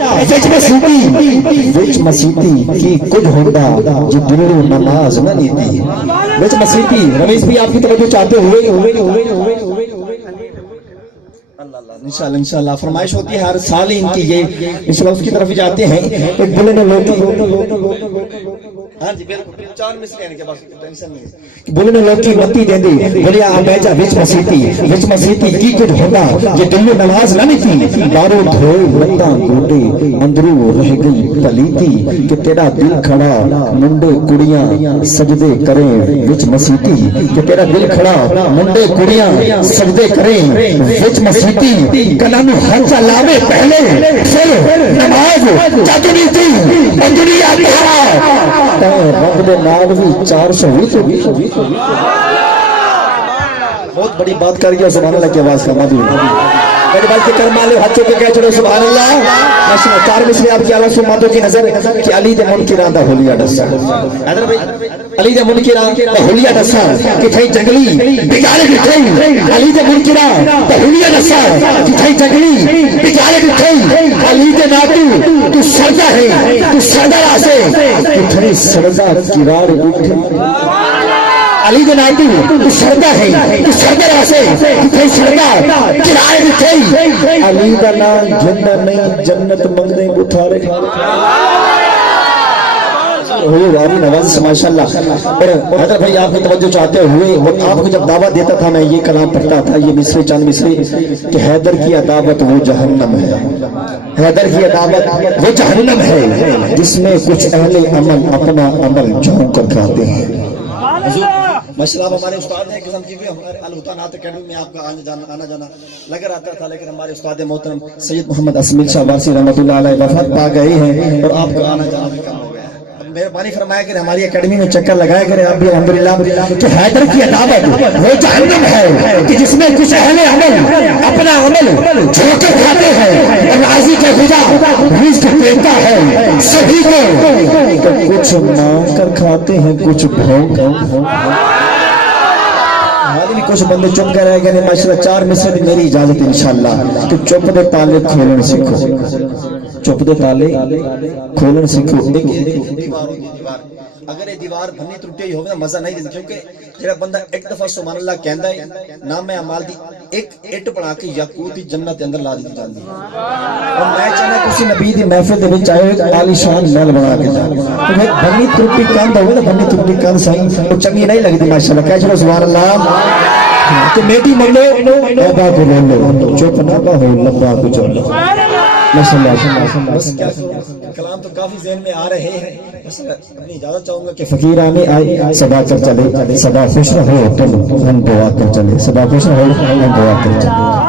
وچ مسیتی کی کچھ ہوتا جو دلو نماز نہ لیتی وچ مسیتی رمیش بھی آپ کی توجہ چاہتے ہوئے انشاءاللہ انشاءاللہ فرمائش ہوتی ہے ہر سال ان کی یہ انشاءاللہ اس کی طرف جاتے ہیں ایک بولے نے لوٹی ہاں جی بالکل چار مصرے ہیں کے پاس ٹینشن نہیں بولے نے لوٹی متی دین دی بولیا آمیجا وچ مسیتی کی کچھ ہوتا یہ دلو نماز نہ لیتی دارو دھوئے لتاں گوٹے اندرو رہ گئی پلیتی کہ تیرا دل کھڑا منڈے کڑیاں سجدے کریں وچ مسیتی کہ تیرا دل کھڑا منڈے کڑیاں سجدے کریں وچ مسیتی کلام حج لاوے پہلے پھر نماز چاہتی تھی دنیا تیرا رب دے نال بھی 420 بہت بڑی بات کر گیا سبحان اللہ کی آواز کا مادی میرے بھائی کے کرم والے ہاتھوں کے کہہ چڑھو سبحان اللہ چار مصرے آپ کی اعلیٰ سماتوں کی نظر کہ علی دے منکران دا حلیہ ڈسا حیدر بھائی علی دے منکران دا حلیہ ڈسا کہ تھئی جنگلی بگاڑے بٹھئی علی دے منکران دا حلیہ ڈسا کہ تھئی جنگلی بگاڑے بٹھئی علی دے ناتو تو سردہ ہے تو سردہ راسے کہ تھئی سردہ کراڑ بٹھئی علی دے ناتو تو سردہ ہے تو سردہ راسے کہ تھئی سردہ کراڑ بٹھئی علی دا نام جنہ نہیں جنت مندیں بٹھارے ہوئے واری نواز سے ماشاءاللہ اور حضرت بھائی آپ کی توجہ چاہتے ہوئے آپ کو جب دعوت دیتا تھا میں یہ کلام پڑھتا تھا یہ مصری چاند مصری کہ حیدر کی عداوت وہ جہنم ہے حیدر کی عداوت وہ جہنم ہے جس میں کچھ اہل عمل اپنا عمل جھونک کر کھاتے ہیں ماشاءاللہ ہمارے استاد ہیں قسم کی بھی ہمارے الہتانات اکیڈمی میں آپ کا آنا جانا لگا رہتا تھا لیکن ہمارے استاد محترم سید محمد اسمیل شاہ وارسی رحمۃ اللہ علیہ وفات پا گئے ہیں اور آپ کا آنا جانا بھی کم ہو گیا مہربانی فرمایا کہ ہماری اکیڈمی میں چکر لگایا کریں آپ بھی الحمدللہ کہ حیدر کی عداوت وہ جہنم ہے کہ جس میں کچھ اہل عمل اپنا عمل جھوک کر کھاتے ہیں اور راضی کا خدا رزق دیتا ہے سبھی کو کچھ مانگ کر کھاتے ہیں کچھ بھونک بھی کچھ بندے چپ کر رہے گئے ماشاءاللہ چار مصرے بھی میری اجازت انشاءاللہ کہ چپ دے تالے کھولن سیکھو چپ دے تالے کھولن سیکھو اگر یہ دیوار بھنی ٹوٹی ہوئی ہوگا مزہ نہیں دیتا کیونکہ جڑا بندہ ایک دفعہ سبحان اللہ کہندا ہے نام میں اعمال دی ایک اٹ بنا کے یاقوت دی جنت دے اندر لا دی جاندی ہے اور میں چاہنا کسی نبی دی محفل دے وچ آئے عالی شان محل بنا کے جائے تو بھنی ٹوٹی کاند ہوے نا بھنی ٹوٹی کاند صحیح وہ چنگی نہیں لگدی ماشاءاللہ کہہ چلو سبحان اللہ تو میٹھی منگو بابا کو بولو چپ نہ کہو لبا کو چلو بس کلام تو کافی ذہن میں آ رہے ہیں بس اپنی اجازت چاہوں گا کہ فقیرانے آئے صدا کر چلے صدا خوش رہو تم ہم دعا کر چلے صدا خوش رہو ہم دعا کر چلے